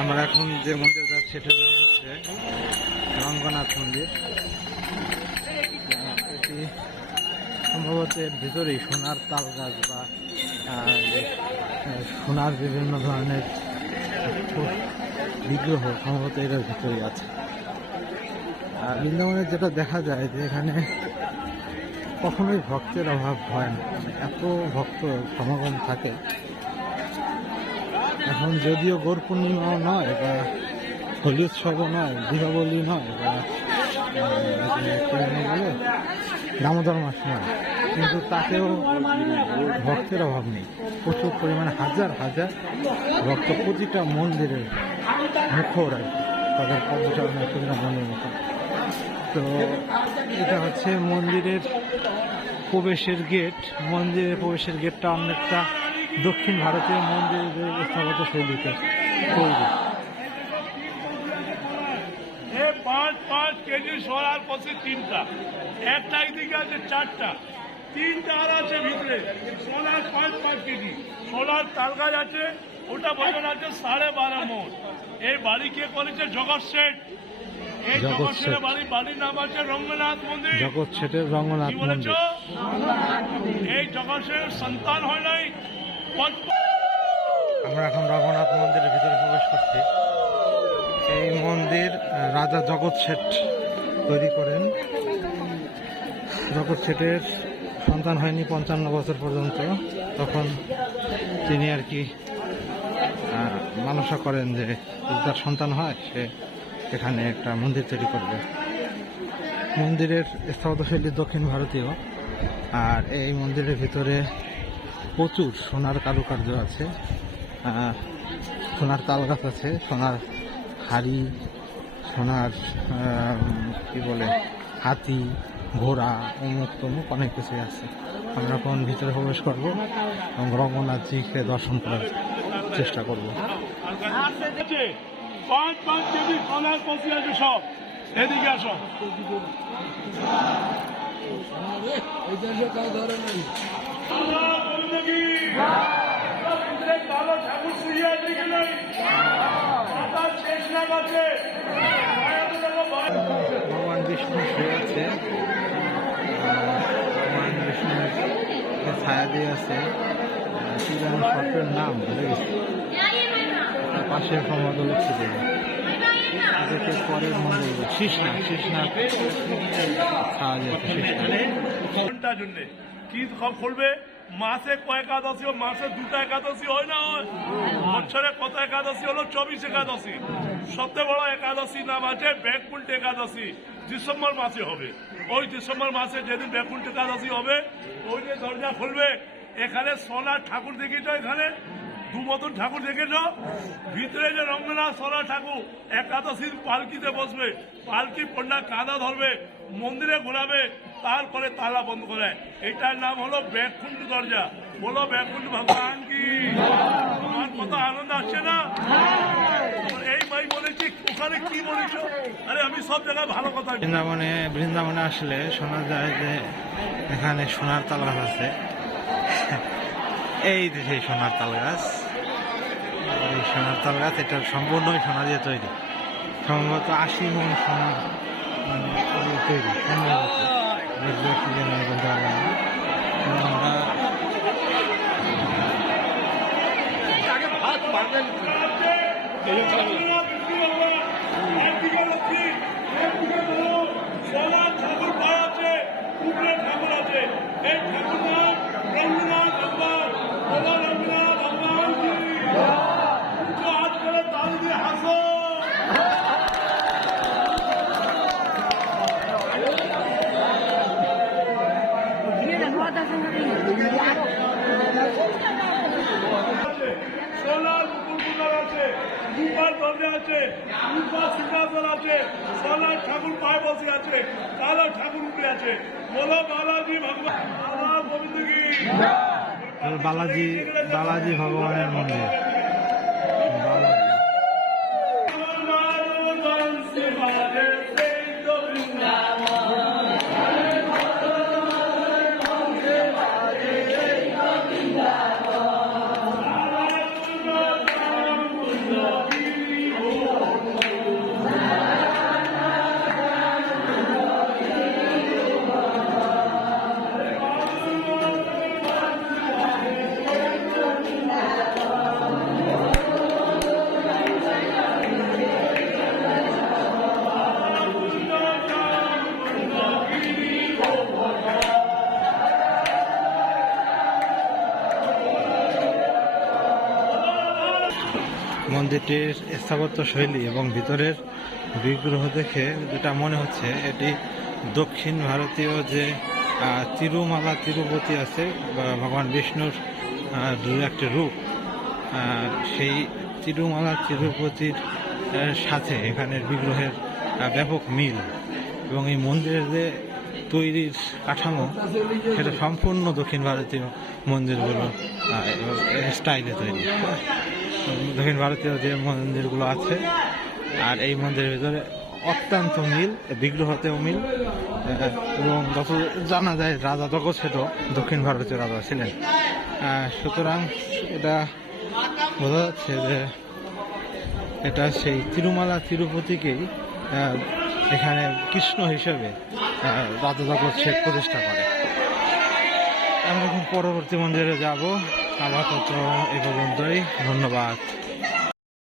আমরা এখন যে মন্দির যাচ্ছি এটার নাম হচ্ছে রঙ্গনাথ মন্দির। এটি সম্ভবত এর ভিতরেই সোনার তাল গাছ বা সোনার বিভিন্ন ধরনের বিগ্রহ সম্ভবত এর ভিতরেই আছে। আর বৃন্দাবনে যেটা দেখা যায় যে এখানে কখনোই ভক্তের অভাব হয় না, এত ভক্ত সমাগম থাকে। এখন যদিও গৌর পূর্ণিমাও নয় বা হোলি উৎসবও নয়, দীপাবলি নয় বা বলে দামোদর মাস নয়, কিন্তু তাতেও ভক্তের অভাব নেই। প্রচুর পরিমাণে হাজার হাজার ভক্ত প্রতিটা মন্দিরের মুখর আর তাদের পদচারণা প্রতিটা মনের মতো। তো এটা হচ্ছে মন্দিরের প্রবেশের গেট। মন্দিরের প্রবেশের গেটটা অনেকটা দক্ষিণ ভারতীয় মন্দিরের স্থাপত্য শৈলীতে তৈরি। 5 কেজি সোনার পশে 3টা, একটা একদিকে আছে 4টা, 3টা আর আছে ভিতরে সোনার 5 কেজি সোনার তালগাছ আছে। ওটা বছর আছে 12.5 মণ। এই বাড়ি কে করেছে? জগৎ শেঠ। এই জগৎ শেঠের বাড়ির নাম আছে রঙ্গনাথ মন্দির। জগৎ শেঠের রঙ্গনাথ মন্দির। এই জগৎ শেঠের সন্তান হয় নাই। আমরা এখন রঙ্গনাথ মন্দিরের ভিতরে প্রবেশ করছি। এই মন্দির রাজা জগৎ শেঠ তৈরি করেন। জগৎ শেঠের সন্তান হয়নি 55 বছর পর্যন্ত। তখন তিনি আর কি মানসা করেন যে তার সন্তান হয় সে এখানে একটা মন্দির তৈরি করবে। মন্দিরের স্থাপত্যশৈলী দক্ষিণ ভারতীয়। আর এই মন্দিরের ভিতরে প্রচুর সোনার কারুকার্য আছে, সোনার তাল গাছ আছে, সোনার হাড়ি, সোনার কি বলে হাতি, ঘোড়া, অমুক তমুক অনেক কিছুই আছে। আমরা এখন ভিতরে প্রবেশ করবো এবং রঙ্গনাথজিকে দর্শন করার চেষ্টা করবো। 5 কেজি সোনার পশি আছে সব। এদিকে আসো। কালো ঠাকুর শুয়ে আছে কি নাই? শেষ না আছে। ভগবান বিষ্ণু শুয়ে আছে, ভগবান বিষ্ণুর ছায়া দিয়ে আছে। কি যেন সর্পের নাম ভুলে গেছে। পাশে সম্ভবত লক্ষ্মী দেবী। এদেরকে পরের মন্দির কৃষ্ণা ছায়া দিয়েছে। কৃষ্ণার জন্য কি করবে? মাসে কয় একাদশী? মাসে 2টা একাদশী হয় না? বছরে কত একাদশী হলো? 24 একাদশী। সবচেয়ে বড় একাদশী নাম আছে ব্যাকুণ্ঠ একাদশী। ডিসেম্বর মাসে হবে। ওই ডিসেম্বর মাসে যেদিন ব্যাকুণ্ঠ একাদশী হবে ওই যে দরজা খুলবে। এখানে সোনার ঠাকুর দেখেছ? এখানে 2 মতন ঠাকুর দেখেছ? ভিতরে যে রঙ্গনাথ সোনার ঠাকুর একাদশীর পালকিতে বসবে। পালকি পণ্ডা কাঁধা ধরবে, মন্দিরে ঘোরাবে, তারপরে তালা বন্ধ করে। এটার নাম হলো ব্যাকুণ্ঠ দরজা। বলো ব্যাকুণ্ঠ ভগবান কি। আমার কত আনন্দ আসছে না? এই ভাই বলেছি ওখানে কি বলেছ? আরে আমি সব জায়গায় ভালো কথা। বৃন্দাবনে আসলে শোনা যায় যে এখানে সোনার তাল গাছ আছে। এই যে সেই সোনার তাল গাছ, এই সোনার তাল গাছ এটা সম্পূর্ণই সোনা দিয়ে তৈরি। সম্ভবত 80 মণ সোনা তৈরি সম্ভবত। সোনার ঠাকুর পাওয়া আছে, উপরে ঠাকুর আছে। এই ঠাকুর নাম রঙ্গনাথ ভগবান। বলো রঙ্গনাথ ভগবান কি। হাত করে তাল দিয়ে হাসো। সোনার মুকুট আছে, রূপার দরজা আছে, রূপার সিংহাসন আছে, সোনার ঠাকুর পায়ে বসে আছে, কালো ঠাকুর উপরে আছে। বলো বালাজি ভগবান। গোবিন্দ কি। বালাজি ভগবানের মন্দির। মন্দিরটির স্থাপত্য শৈলী এবং ভিতরের বিগ্রহ দেখে যেটা মনে হচ্ছে এটি দক্ষিণ ভারতীয় যে তিরুমালা তিরুপতি আছে বা ভগবান বিষ্ণুর একটি রূপ, সেই তিরুমালা তিরুপতির সাথে এখানের বিগ্রহের ব্যাপক মিল, এবং এই মন্দিরের যে তৈরির কাঠামো সেটা সম্পূর্ণ দক্ষিণ ভারতীয় মন্দিরগুলো স্টাইলে তৈরি। দক্ষিণ ভারতীয় যে মন্দিরগুলো আছে আর এই মন্দিরের ভিতরে অত্যন্ত মিল, বিগ্রহতেও মিল, এবং যত জানা যায় রাজা জগৎ দক্ষিণ ভারতীয় রাজা ছিলেন। সুতরাং এটা বোঝা যাচ্ছে যে এটা সেই তিরুমালা তিরুপতিকেই এখানে কৃষ্ণ হিসেবে রাজা জগৎ প্রতিষ্ঠা করে। আমরা এখন পরবর্তী মন্দিরে যাব। আপাতত এই পর্যন্তই, ধন্যবাদ।